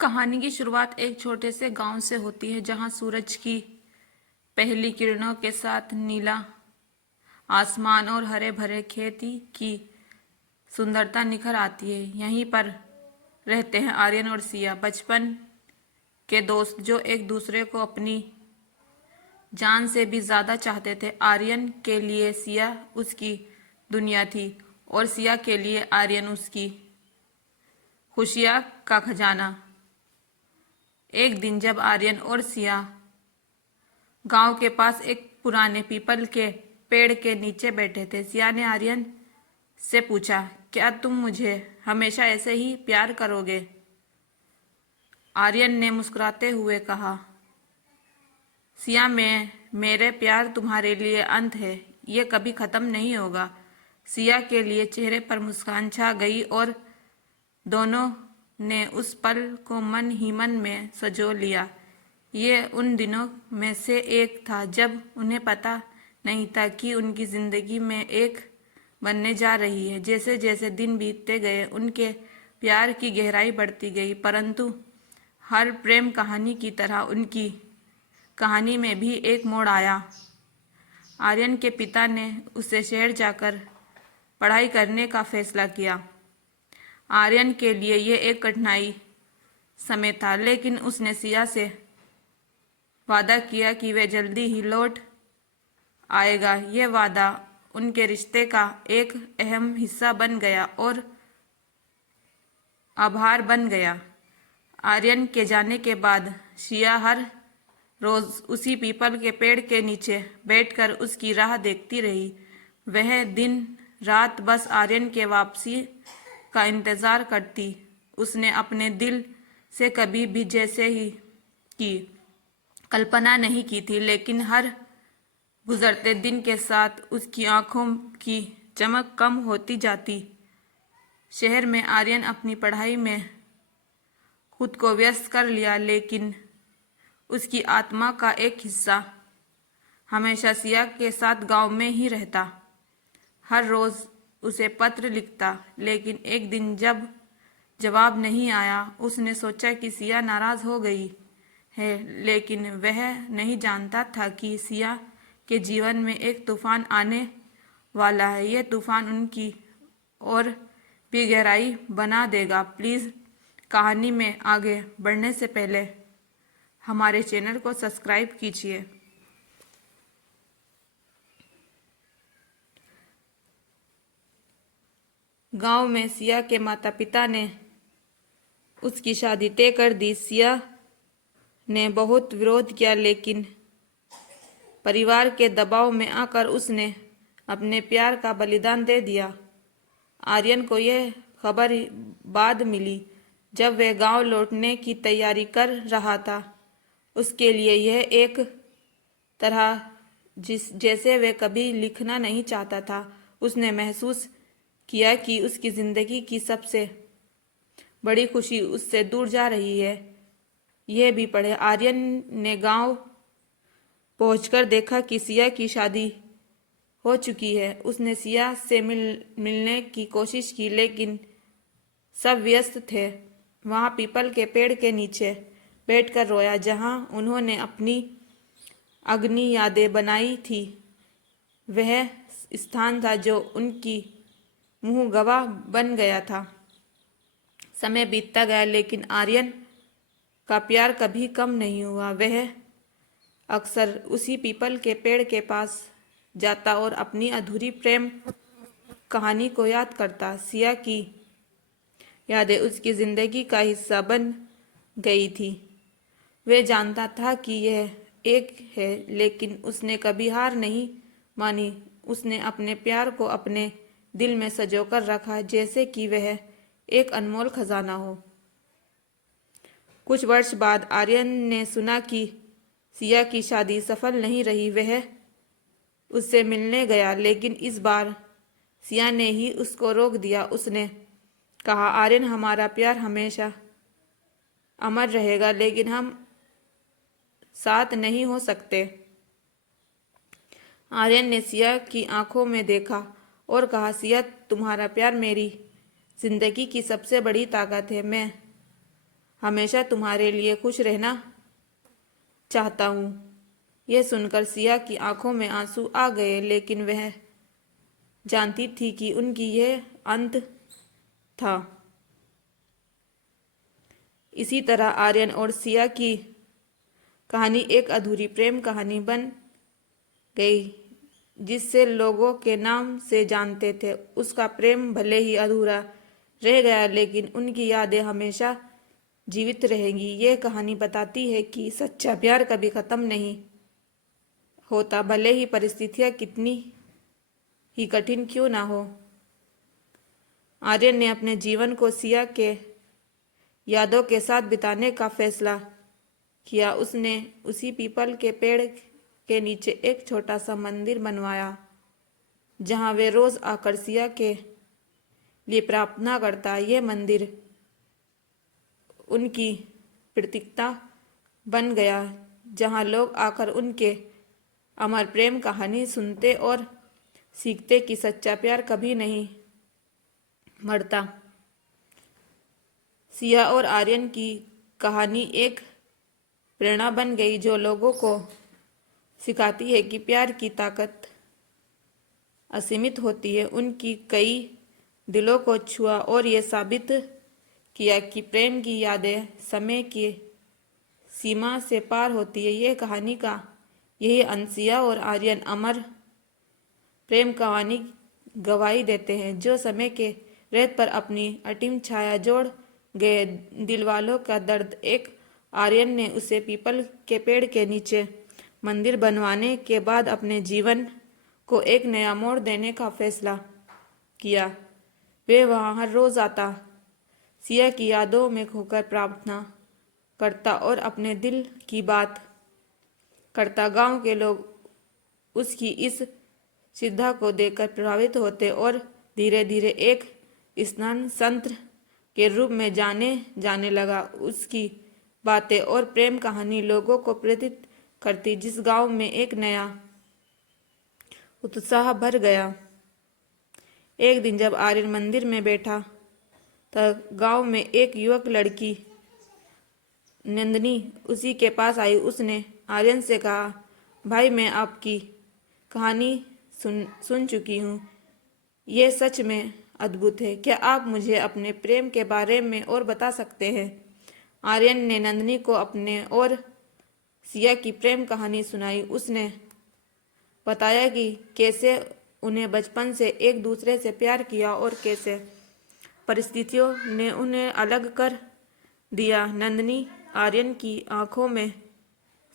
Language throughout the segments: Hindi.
कहानी की शुरुआत एक छोटे से गांव से होती है जहां सूरज की पहली किरणों के साथ नीला आसमान और हरे भरे खेती की सुंदरता निखर आती है। यहीं पर रहते हैं आर्यन और सिया, बचपन के दोस्त जो एक दूसरे को अपनी जान से भी ज्यादा चाहते थे। आर्यन के लिए सिया उसकी दुनिया थी और सिया के लिए आर्यन उसकी खुशियां का खजाना। एक दिन जब आर्यन और सिया गांव के पास एक पुराने पीपल के पेड़ के नीचे बैठे थे, सिया ने आर्यन से पूछा, क्या तुम मुझे हमेशा ऐसे ही प्यार करोगे? आर्यन ने मुस्कुराते हुए कहा, सिया, मेरे प्यार तुम्हारे लिए अंत है, ये कभी खत्म नहीं होगा। सिया के लिए चेहरे पर मुस्कान छा गई और दोनों ने उस पल को मन ही मन में संजो लिया। ये उन दिनों में से एक था जब उन्हें पता नहीं था कि उनकी जिंदगी में एक बनने जा रही है। जैसे जैसे दिन बीतते गए उनके प्यार की गहराई बढ़ती गई, परंतु हर प्रेम कहानी की तरह उनकी कहानी में भी एक मोड़ आया। आर्यन के पिता ने उसे शहर जाकर पढ़ाई करने का फैसला किया। आर्यन के लिए यह एक कठिनाई समय था, लेकिन उसने सिया से वादा किया कि वह जल्दी ही लौट आएगा। यह वादा उनके रिश्ते का एक अहम हिस्सा बन गया और आभार बन गया। आर्यन के जाने के बाद सिया हर रोज उसी पीपल के पेड़ के नीचे बैठकर उसकी राह देखती रही। वह दिन रात बस आर्यन के वापसी का इंतजार करती। उसने अपने दिल से कभी भी जैसे ही की कल्पना नहीं की थी, लेकिन हर गुजरते दिन के साथ उसकी आंखों की चमक कम होती जाती। शहर में आर्यन अपनी पढ़ाई में खुद को व्यस्त कर लिया, लेकिन उसकी आत्मा का एक हिस्सा हमेशा सिया के साथ गांव में ही रहता। हर रोज उसे पत्र लिखता, लेकिन एक दिन जब जवाब नहीं आया, उसने सोचा कि सिया नाराज हो गई है। लेकिन वह नहीं जानता था कि सिया के जीवन में एक तूफान आने वाला है। यह तूफान उनकी और भी गहराई बना देगा। प्लीज कहानी में आगे बढ़ने से पहले हमारे चैनल को सब्सक्राइब कीजिए। गांव में सिया के माता पिता ने उसकी शादी तय कर दी। सिया ने बहुत विरोध किया, लेकिन परिवार के दबाव में आकर उसने अपने प्यार का बलिदान दे दिया। आर्यन को यह खबर बाद मिली जब वह गांव लौटने की तैयारी कर रहा था। उसके लिए यह एक तरह जैसे वह कभी लिखना नहीं चाहता था। उसने महसूस किया कि उसकी जिंदगी की सबसे बड़ी खुशी उससे दूर जा रही है। यह भी पढ़े। आर्यन ने गांव पहुंचकर देखा कि सिया की शादी हो चुकी है। उसने सिया से मिलने की कोशिश की, लेकिन सब व्यस्त थे। वहां पीपल के पेड़ के नीचे बैठकर रोया, जहां उन्होंने अपनी अग्नि यादें बनाई थी। वह स्थान था जो उनकी मुंह गवाह बन गया था। समय बीतता गया, लेकिन आर्यन का प्यार कभी कम नहीं हुआ। वह अक्सर उसी पीपल के पेड़ के पास जाता और अपनी अधूरी प्रेम कहानी को याद करता। सिया की यादें उसकी जिंदगी का हिस्सा बन गई थी। वह जानता था कि यह एक है, लेकिन उसने कभी हार नहीं मानी। उसने अपने प्यार को अपने दिल में संजोकर रखा, जैसे कि वह एक अनमोल खजाना हो। कुछ वर्ष बाद आर्यन ने सुना कि सिया की शादी सफल नहीं रही। वह उससे मिलने गया, लेकिन इस बार सिया ने ही उसको रोक दिया। उसने कहा, आर्यन, हमारा प्यार हमेशा अमर रहेगा, लेकिन हम साथ नहीं हो सकते। आर्यन ने सिया की आंखों में देखा और कहा, सिया, तुम्हारा प्यार मेरी जिंदगी की सबसे बड़ी ताकत है। मैं हमेशा तुम्हारे लिए खुश रहना चाहता हूँ। यह सुनकर सिया की आंखों में आंसू आ गए, लेकिन वह जानती थी कि उनकी यह अंत था। इसी तरह आर्यन और सिया की कहानी एक अधूरी प्रेम कहानी बन गई। जिससे लोगों के नाम से जानते थे, उसका प्रेम भले ही अधूरा रह गया, लेकिन उनकी यादें हमेशा जीवित रहेंगी। ये कहानी बताती है कि सच्चा प्यार कभी खत्म नहीं होता, भले ही परिस्थितियां कितनी ही कठिन क्यों ना हो। आर्यन ने अपने जीवन को सिया के यादों के साथ बिताने का फैसला किया। उसने उसी पीपल के पेड़ के नीचे एक छोटा सा मंदिर बनवाया, जहां वे रोज आकर सिया के लिए प्रार्थना करता। यह मंदिर उनकी प्रतीकता बन गया, जहां लोग आकर उनके अमर प्रेम कहानी सुनते और सीखते कि सच्चा प्यार कभी नहीं मरता। सिया और आर्यन की कहानी एक प्रेरणा बन गई, जो लोगों को सिखाती है कि प्यार की ताकत असीमित होती है। उनकी कई दिलों को छुआ और ये साबित किया कि प्रेम की यादें समय की सीमा से पार होती है। ये कहानी का यही अंत सिया और आर्यन अमर प्रेम कहानी गवाही देते हैं, जो समय के रेत पर अपनी अटीम छाया जोड़ गए। दिलवालों का दर्द। एक आर्यन ने उसे पीपल के पेड़ के नीचे मंदिर बनवाने के बाद अपने जीवन को एक नया मोड़ देने का फैसला किया। वे वहां हर रोज आता, सिया की यादों में खोकर प्रार्थना करता और अपने दिल की बात करता। गांव के लोग उसकी इस श्रद्धा को देखकर प्रभावित होते और धीरे धीरे एक स्नान संत के रूप में जाने लगा। उसकी बातें और प्रेम कहानी लोगों को प्रेरित करती, जिस गांव में एक नया उत्साह भर गया। एक दिन जब आर्यन मंदिर में बैठा तब गांव में एक युवक लड़की नंदिनी उसी के पास आई। उसने आर्यन से कहा, भाई, मैं आपकी कहानी सुन चुकी हूँ। ये सच में अद्भुत है। क्या आप मुझे अपने प्रेम के बारे में और बता सकते हैं? आर्यन ने नंदिनी को अपने और सिया की प्रेम कहानी सुनाई। उसने बताया कि कैसे उन्हें बचपन से एक दूसरे से प्यार किया और कैसे परिस्थितियों ने उन्हें अलग कर दिया। नंदिनी आर्यन की आंखों में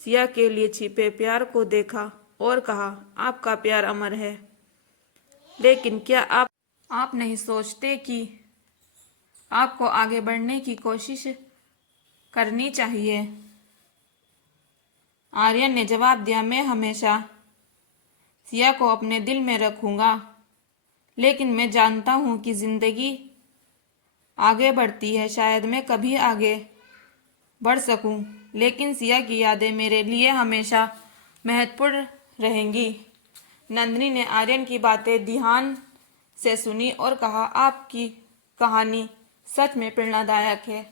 सिया के लिए छिपे प्यार को देखा और कहा, आपका प्यार अमर है, लेकिन क्या आप नहीं सोचते कि आपको आगे बढ़ने की कोशिश करनी चाहिए? आर्यन ने जवाब दिया, मैं हमेशा सिया को अपने दिल में रखूंगा, लेकिन मैं जानता हूं कि जिंदगी आगे बढ़ती है। शायद मैं कभी आगे बढ़ सकूं, लेकिन सिया की यादें मेरे लिए हमेशा महत्वपूर्ण रहेंगी। नंदिनी ने आर्यन की बातें ध्यान से सुनी और कहा, आपकी कहानी सच में प्रेरणादायक है।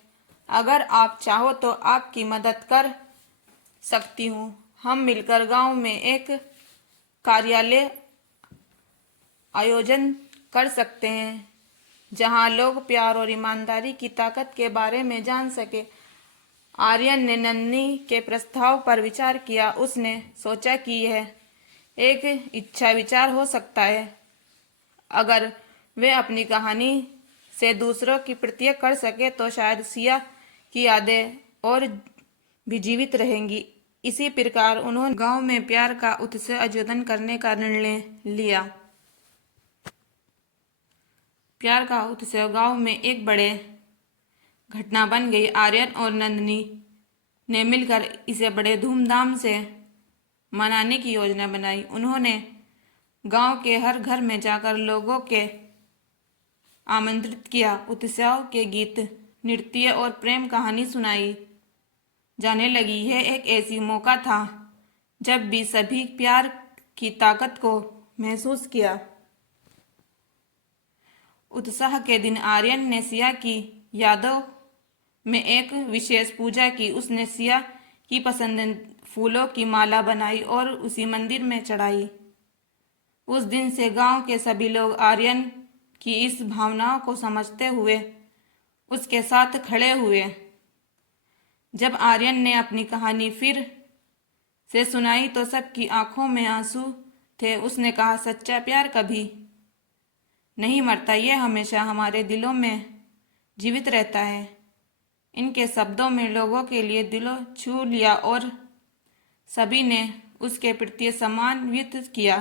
अगर आप चाहो तो आपकी मदद कर सकती हूँ। हम मिलकर गांव में एक कार्यालय आयोजन कर सकते हैं, जहां लोग प्यार और ईमानदारी की ताकत के बारे में जान सके। आर्यन ने नंदिनी के प्रस्ताव पर विचार किया। उसने सोचा कि यह एक अच्छा विचार हो सकता है। अगर वे अपनी कहानी से दूसरों की प्रतीक कर सके तो शायद सिया की यादें और भी जीवित रहेंगी। इसी प्रकार उन्होंने गांव में प्यार का उत्सव आयोजन करने का निर्णय लिया। प्यार का उत्सव गांव में एक बड़े घटना बन गई। आर्यन और नंदिनी ने मिलकर इसे बड़े धूमधाम से मनाने की योजना बनाई। उन्होंने गांव के हर घर में जाकर लोगों के आमंत्रित किया। उत्सव के गीत, नृत्य और प्रेम कहानी सुनाई जाने लगी। यह एक ऐसी मौका था जब भी सभी प्यार की ताकत को महसूस किया। उत्साह के दिन आर्यन ने सिया की यादों में एक विशेष पूजा की। उसने सिया की पसंद फूलों की माला बनाई और उसी मंदिर में चढ़ाई। उस दिन से गांव के सभी लोग आर्यन की इस भावनाओं को समझते हुए उसके साथ खड़े हुए। जब आर्यन ने अपनी कहानी फिर से सुनाई तो सबकी आंखों में आंसू थे। उसने कहा, सच्चा प्यार कभी नहीं मरता, यह हमेशा हमारे दिलों में जीवित रहता है। इनके शब्दों में लोगों के लिए दिलों छू लिया और सभी ने उसके प्रति सम्मान व्यक्त किया।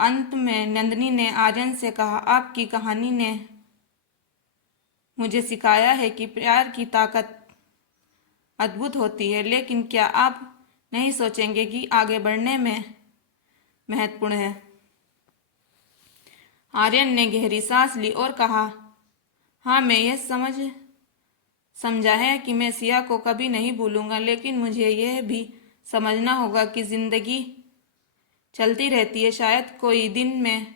अंत में नंदिनी ने आर्यन से कहा, आपकी कहानी ने मुझे सिखाया है कि प्यार की ताकत अद्भुत होती है, लेकिन क्या आप नहीं सोचेंगे कि आगे बढ़ने में महत्वपूर्ण है। आर्यन ने गहरी सांस ली और कहा, हाँ, मैं यह समझा है कि मैं सिया को कभी नहीं भूलूंगा, लेकिन मुझे यह भी समझना होगा कि जिंदगी चलती रहती है। शायद कोई दिन मैं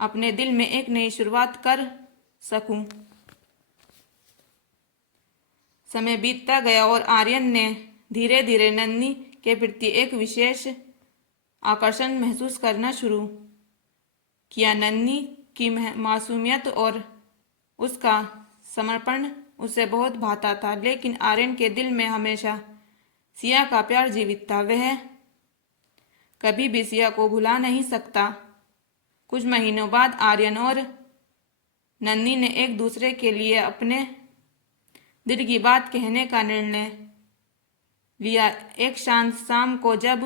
अपने दिल में एक नई शुरुआत कर सकूं। समय बीतता गया और आर्यन ने धीरे धीरे नंदिनी के प्रति एक विशेष आकर्षण महसूस करना शुरू किया। नंदिनी की मासूमियत और उसका समर्पण उसे बहुत भाता था, लेकिन आर्यन के दिल में हमेशा सिया का प्यार जीवित था। वह कभी भी सिया को भुला नहीं सकता। कुछ महीनों बाद आर्यन और नंदिनी ने एक दूसरे के लिए अपने दिल की बात कहने का निर्णय लिया। एक शांत शाम को जब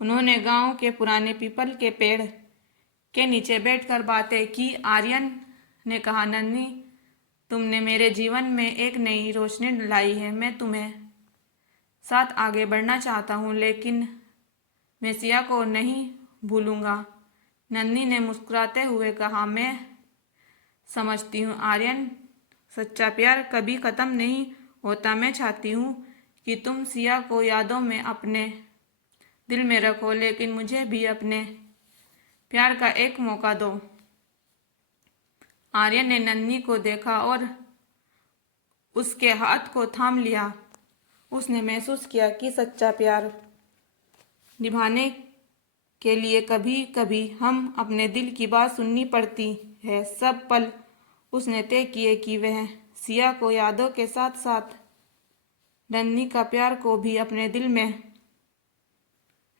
उन्होंने गांव के पुराने पीपल के पेड़ के नीचे बैठकर बातें की, आर्यन ने कहा, नंदिनी, तुमने मेरे जीवन में एक नई रोशनी लाई है। मैं तुम्हें साथ आगे बढ़ना चाहता हूँ, लेकिन मैं सिया को नहीं भूलूंगा। नंदिनी ने मुस्कुराते हुए कहा, मैं समझती हूँ आर्यन, सच्चा प्यार कभी खत्म नहीं होता। मैं चाहती हूँ कि तुम सिया को यादों में अपने दिल में रखो, लेकिन मुझे भी अपने प्यार का एक मौका दो। आर्यन ने नंदिनी को देखा और उसके हाथ को थाम लिया। उसने महसूस किया कि सच्चा प्यार निभाने के लिए कभी कभी हम अपने दिल की बात सुननी पड़ती है। सब पल उसने तय किए कि वह सिया को यादों के साथ साथ नंदिनी का प्यार को भी अपने दिल में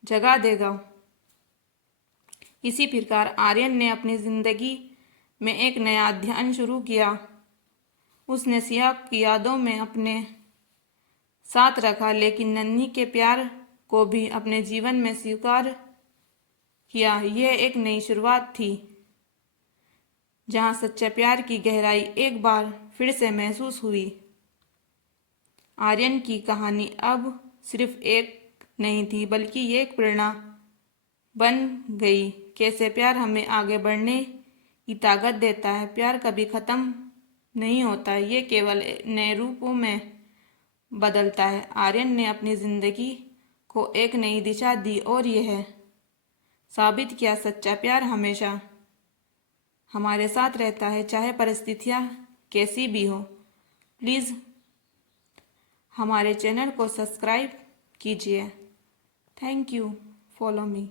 जगा देगा। इसी प्रकार आर्यन ने अपनी जिंदगी में एक नया अध्याय शुरू किया। उसने सिया की यादों में अपने साथ रखा, लेकिन नंदिनी के प्यार को भी अपने जीवन में स्वीकार किया। यह एक नई शुरुआत थी, जहां सच्चे प्यार की गहराई एक बार फिर से महसूस हुई। आर्यन की कहानी अब सिर्फ एक नहीं थी, बल्कि ये एक प्रेरणा बन गई। कैसे प्यार हमें आगे बढ़ने की ताकत देता है। प्यार कभी खत्म नहीं होता, ये केवल नए रूपों में बदलता है। आर्यन ने अपनी जिंदगी को एक नई दिशा दी और यह साबित किया, सच्चा प्यार हमेशा हमारे साथ रहता है, चाहे परिस्थितियां कैसी भी हो। प्लीज़ हमारे चैनल को सब्सक्राइब कीजिए। Thank you, follow me.